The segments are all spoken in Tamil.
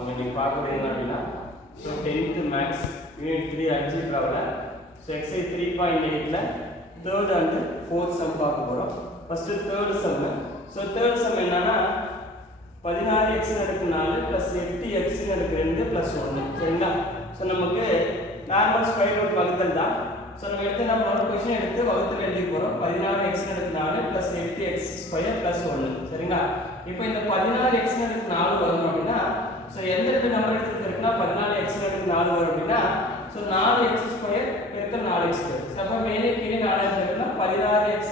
நம்ம இன்னைக்கு பார்க்க போகிறது அப்படின்னா ஸோ 10th மேக்ஸ் யூனிட் 3 அல்ஜிப்ராவில் ஸோ எக்ஸைஸ் 3.8ல தேர்ட் அண்ட் ஃபோர்த் சம் பார்க்க போகிறோம். First third sum. So third sum என்னன்னா 16x அடுக்கு 4 ப்ளஸ் 8x அடுக்கு 2 ப்ளஸ் 1. சரிங்களா? ஸோ நமக்கு நார்மல் ஸ்கொயர் ரூட் வகுத்தல் தான். ஸோ நம்ம எடுத்து என்ன பண்ணுறோம், கொஷின் எடுத்து வகுத்தல் எழுதி போகிறோம். 16x அடுக்கு 4 ப்ளஸ் 8x ஸ்கொயர் ப்ளஸ் 1. சரிங்களா? இப்போ இந்த 16x அடுக்கு 4 வரும் அப்படின்னா ஸோ எந்த ரெண்டு நம்பர் எடுத்துட்டு இருக்குன்னா 14x அடுக்கு 4 வரும் அப்படின்னா ஸோ 4x ஸ்கொயர் பெருக்கல் 4x ஸ்கொயர். ஸோ அப்போ மேலே கீழே 4x இருக்குன்னா 16x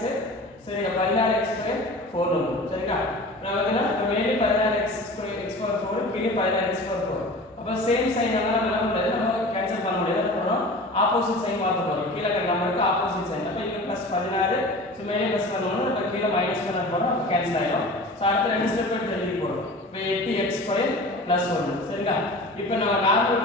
சரி 16x ஸ்கொயர் 4 வரும். சரிங்களா? நமக்கு மேலே 16x ஸ்கொயர் x பவர் 4 கீழே 16x பவர் 4. அப்போ சேம் சைன் எல்லாம் என்ன முடியாது, நம்ம கேன்சல் பண்ண முடியாது. போறோம் ஆப்போசிட் சைன் மாத்த போறோம். கீழ இருக்க நம்பருக்கு ஆப்போசிட் சைன். அப்ப இங்க +16 சோ மேலே ப்ளஸ் பண்ணனும், அப்ப கீழ மைனஸ் பண்ண போறோம். அப்ப கேன்சல் ஆயிடும். சோ அடுத்த ரெண்டு ஸ்டெப் எடுத்து எழுதி போறோம். இப்போ 8x ஸ்கொயர் +1. சரிங்களா? இப்போ நம்ம நார்மல்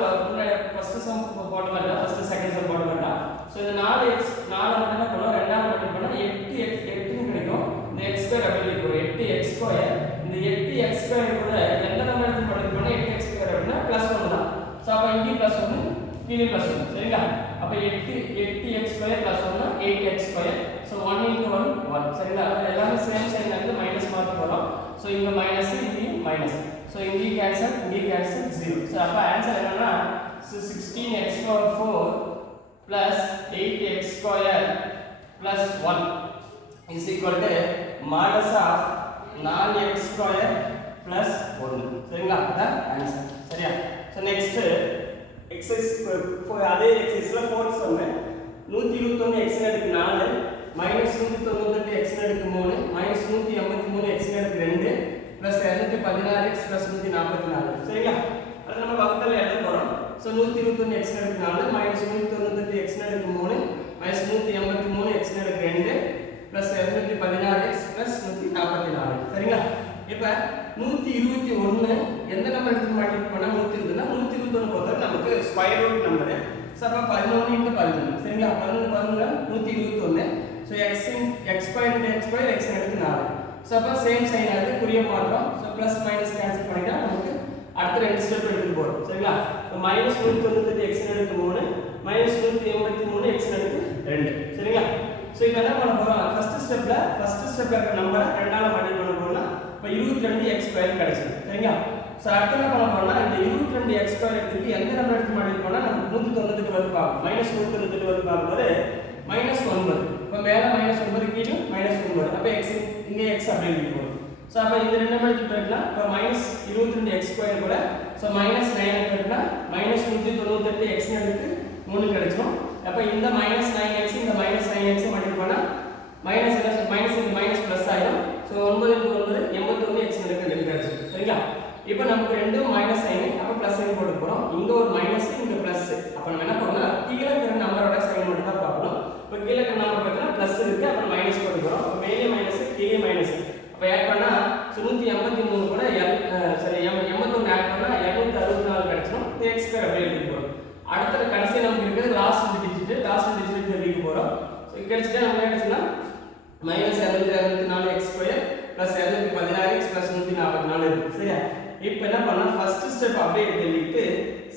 ஃபர்ஸ்ட் சம் போட வேண்டாம், ஃபர்ஸ்ட் செகண்ட் சம் போட வேண்டாம். சோ இந்த 4x 4 மட்டும் என்ன பண்ணுவோம், ரெண்டாவது மட்டும் பண்ணா 8x 8 கிடைக்கும். இந்த x ஸ்கொயர் அப்படியே எழுதி போறோம். 8x ஸ்கொயர் இந்த 8x ஸ்கொயர் கூட எந்த நம்பர் எடுத்து மல்டிப்ளை பண்ணா 8x ஸ்கொயர் அப்படினா +1 தான். சோ அப்ப இங்க +1 கீழே +1. சரிங்களா? அப்ப 8x square +1 8x square. So 1 * 1 1. சரிங்களா? அப்ப எல்லாமே சேம் சைன்ல இருந்து மைனஸ் மாத்த போறோம். சோ இங்க மைனஸ் இங்க மைனஸ். சோ இங்க கேன்சல் 0. சோ அப்ப ஆன்சர் என்னன்னா 16x power 4 plus 8x square plus 1 is equal to modulus of 4x square plus 1. சரிங்களா? அதான் ஆன்சர். சரியா? சோ நெக்ஸ்ட் எக்ஸைஸ் அதே எக்ஸைஸ்ல ஃபோர்த் சம் 121x அடுக்கு 4 -198x அடுக்கு 3 -183x அடுக்கு 2 216x 144. சரிங்களா? அது நம்ம வகுத்தல் எழுத போறோம். சோ 121x அடுக்கு 4 -198x அடுக்கு 3 -183x அடுக்கு 2 216x 144. சரிங்களா? இப்போ 121 எந்த நம்பர் எடுத்து மல்டிப்ளை பண்ணா 120 னா 121 போறது நமக்கு ஸ்கொயர் ரூட் நம்பர். சோ அப்ப 11 * 11. சரிங்களா? 11 11 121. So x square * x square x அடுக்கு 4. சோ அப்ப சேம் சைன் ஆகுது, குறிய மாற்றோம். சோ பிளஸ் மைனஸ் கேன்சல் பண்ணிட்டா நமக்கு அடுத்த ரெண்டு ஸ்டெப் எடுத்து போறோம். சரிங்களா? இப்போ -198x அடுக்கு 3 -183x அடுக்கு 2. சரிங்களா? சோ இப்போ என்ன பண்ண போறோம், ஃபர்ஸ்ட் ஸ்டெப்ல இருக்க நம்பரை ரெண்டால மல்டிப்ளை பண்ண போறோம்னா இப்போ 22x ஸ்கொயர் கிடைச்சிடும். சரிங்களா? சோ அடுத்து என்ன பண்ண போறோம்னா இந்த 22x ஸ்கொயர் எடுத்துட்டு எந்த நம்பர் எடுத்து மல்டிப்ளை பண்ணா நமக்கு 198 வந்து பார்ப்போம். -198 வந்து பார்க்கும்போது -9. இப்போ மேல -9 கீழே -9. அப்ப x இங்க x அப்படியே இருக்கும். சோ அப்ப இந்த ரெண்டு நம்பர் எடுத்து பெருக்கினா இப்போ -22x ஸ்கொயர் கூட சோ -9 பெருக்கினா -198x அடுக்கு 3 கிடைச்சிடும். அப்ப இந்த -9x இந்த -9x மல்டிப்ளை பண்ணா மைனஸ் என்ன மைனஸ் இந்த மைனஸ் பிளஸ் ஆயிடும். சோ 9 * 9 81x அடுக்கு 2 கிடைச்சிடும். சரிங்களா? இப்போ நமக்கு ரெண்டும் மைனஸ் சைன், அப்ப பிளஸ் சைன் போட்டு போறோம். இங்க ஒரு மைனஸ் இங்க பிளஸ். அப்ப நம்ம என்ன பண்ணோம்னா கீழ இருக்கிற நம்பரோட சைன் மட்டும் தான் பார்க்கணும். இப்போ கீழ இருக்கிற நம்பர் பார்த்தா பிளஸ் இருக்கு, அப்ப மைனஸ் போட்டு போறோம். அப்ப மேலே மைனஸ் கீழே மைனஸ். அப்ப ஆட் பண்ணா 183 கூட சரி 81 ஆட் பண்ணா 264 கிடைச்சிடும். x ஸ்கொயர் அப்படியே எழுதி போறோம். அடுத்த கடைசி நமக்கு இருக்குது லாஸ்ட் டிஜிட் எழுதி போறோம். சோ கிடைச்சிட்டா நம்ம என்ன செய்யலாம், -264x ஸ்கொயர் + 216x + 144 இருக்கு. சரியா? இப்போ என்ன பண்ணா ஃபர்ஸ்ட் ஸ்டெப் அப்படியே எழுதிட்டு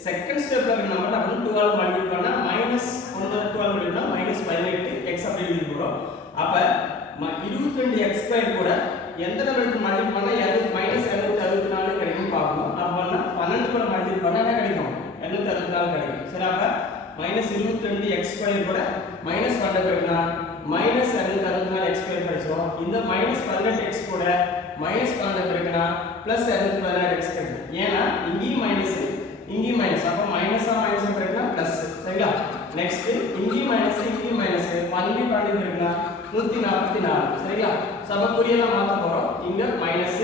செகண்ட் ஸ்டெப்ல இருக்க நம்பர் நம்ம 2 ஆல் மல்டிப்ளை பண்ணா -12 மல்டிப்ளை -18x அப்படியே எழுதி போறோம். அப்ப 22x ஸ்கொயர் கூட எந்த நம்பர் எடுத்து மல்டிப்ளை பண்ணா -264 கிடைக்கும் பார்க்கணும். அப்பனா 12 கூட மல்டிப்ளை பண்ணா என்ன கிடைக்கும், 264 கிடைக்கும். சரி, அப்ப -22x ஸ்கொயர் கூட -12 பெருக்கினா -264x ஸ்கொயர் கிடைச்சிடும். இந்த -18x கூட -12 பெருக்கினா +216x கிடைக்கும். ஏன்னா இங்கேயும் மைனஸ் இங்கேயும் மைனஸ், அப்ப மைனஸா மைனஸ் பெருக்கினா பிளஸ். சரிங்களா? நெக்ஸ்ட் இங்கேயும் மைனஸ் 12 பெருக்கினா 144. சரிங்களா? சோ அப்ப குறியெல்லாம் மாத்த போறோம். இங்க மைனஸ்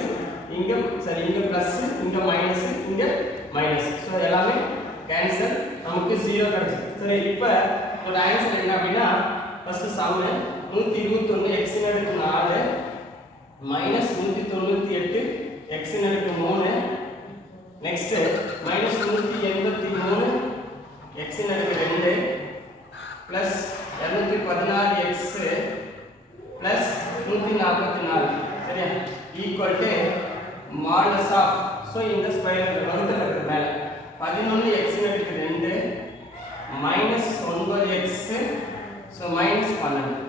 இங்க சரி இங்க பிளஸ் இங்க மைனஸ் இங்க மைனஸ். சோ எல்லாமே கேன்சல், நமக்கு 0 கிடைச்சிடும். சரி, இப்போ ஒரு ஆன்சர் என்ன அப்படின்னா ஃபர்ஸ்ட் சம் 121x அடுக்கு 4 -198x அடுக்கு 3 நெக்ஸ்ட் -183x அடுக்கு 2 216x 144. சரியா? Equal to modulus of so இந்த ஸ்கொயர் வகுத்தல் இருக்கு மேலே 11 x நட்டுக்கு 2 மைனஸ் 9x ஸோ மைனஸ் 12